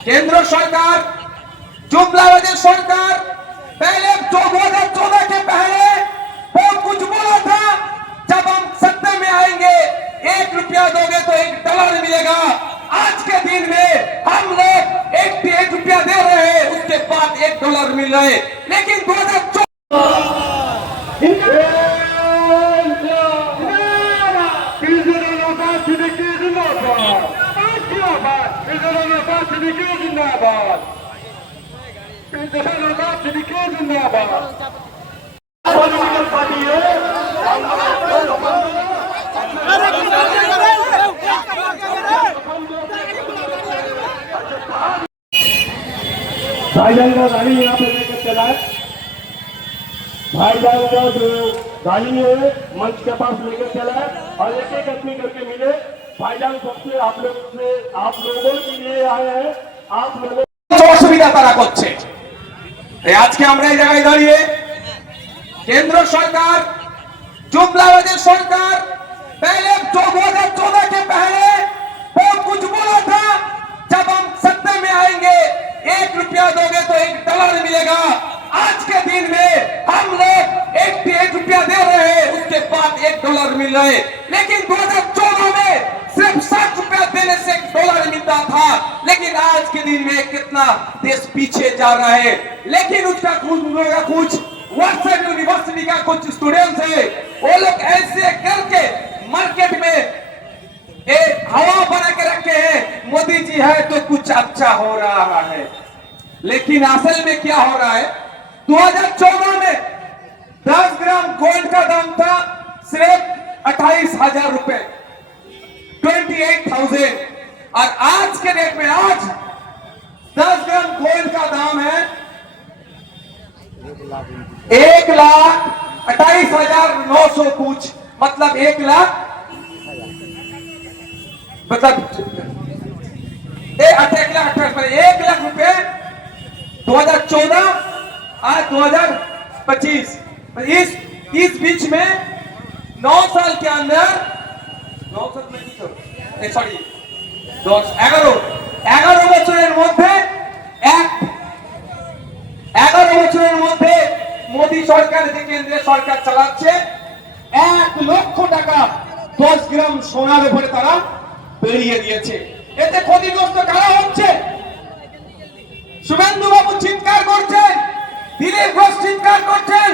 केंद्र सरकार जुमलाबाजी सरकार पहले 2014 के पहले बहुत कुछ बोला था। जब हम सत्ता में आएंगे 1 रुपया दोगे तो $1 मिलेगा। आज के दिन में हम लोग 1 रुपया दे रहे हैं, उसके बाद $1 मिल रहे। लेकिन 2014 भाईजान का गाड़ी यहाँ पे लेकर चला है। भाईजान का जो गाड़ी है मंच के पास लेकर चला है और एक एक आदमी करके मिले। भाईजान सबसे आप लोगों के लिए आए हैं। आप लोगों অসুবিধা তারা করছে। আজকে আমরা এই জায়গায় দাঁড়িয়ে केंद्र सरकार जुमलाबाजी सरकार पहले 2014 के पहले बहुत कुछ बोला था। जब हम सत्ता में आएंगे 1 रुपया दोगे तो $1 मिलेगा। आज के दिन में हम लोग 1 रुपया दे रहे हैं, उसके बाद $1 मिल रहे। लेकिन 2014 में सिर्फ 60 रुपया देने से $1 मिलता था। लेकिन आज के दिन में कितना देश पीछे जा रहा है। लेकिन उसका कुछ व्हाट्सएप यूनिवर्सिटी का कुछ स्टूडेंट्स है, वो लोग ऐसे करके मार्केट में एक हवा बना के रखे हैं, मोदी जी है तो कुछ अच्छा हो रहा है। लेकिन असल में क्या हो रहा है, 2014 में 10 ग्राम गोल्ड का दाम था सिर्फ 28,000 रुपए, 28,000। और आज के डेट में आज 10 ग्राम गोल्ड का दाम है 1,28,900 कुछ, मतलब 1 लाख, मतलब 1 लाख रुपए 2014 और 2025। इस बीच में 9 साल के अंदर 9 साल में सॉरी 11 বছরের মধ্যে 11 বছরের মধ্যে মোদী সরকার যে কেন্দ্রীয় সরকার চালাচ্ছে 1 লক্ষ টাকা 10 গ্রাম সোনার উপরে তারা বেরিয়ে দিয়েছে। এতে ক্ষতিগ্রস্ত কারা হচ্ছে? শুভেন্দু বাবু চিৎকার করছেন, দিলীপ ঘোষ চিৎকার করছেন,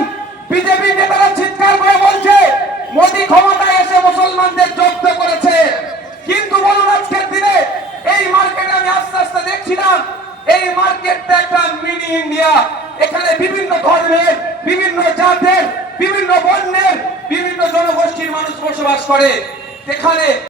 বিজেপি নেতারা চিৎকার করে বলছে মোদী ক্ষমতায় এসে মুসলমানদের জব্দ করেছে। কিন্তু বলুন আজকের দিনে এই মার্কেটে আমি আস্তে আস্তে দেখছিলাম, এই মার্কেটটা একটা মিনি ইন্ডিয়া। এখানে বিভিন্ন ধর্মের, বিভিন্ন জাতের, বিভিন্ন বর্ণের, বিভিন্ন জনগোষ্ঠীর মানুষ বসবাস করে। এখানে